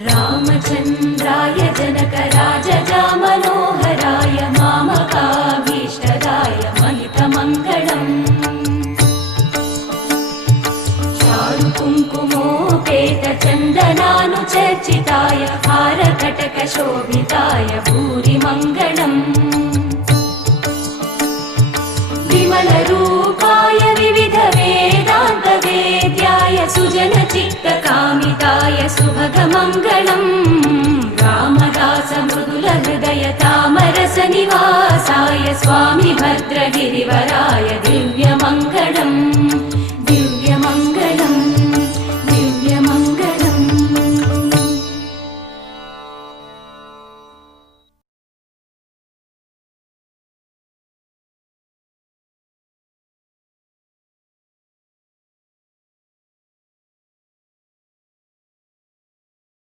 रामचन्द्राय जनकराजजामनोहराय मामकाभीष्टदाय महितमङ्गलम् चारुकुङ्कुमोपेतचन्दनानुचर्चिताय हारकटकशोभिताय भूरिमङ्गलम् विमलरूपाय विविधवेदान्तवेद्याय सुजनचित्तकामिताय सुभगमङ्गलम् रामदासमृदुलहृदय तामरसनिवासाय स्वामि भद्रगिरिवराय दिव्यमङ्गलम्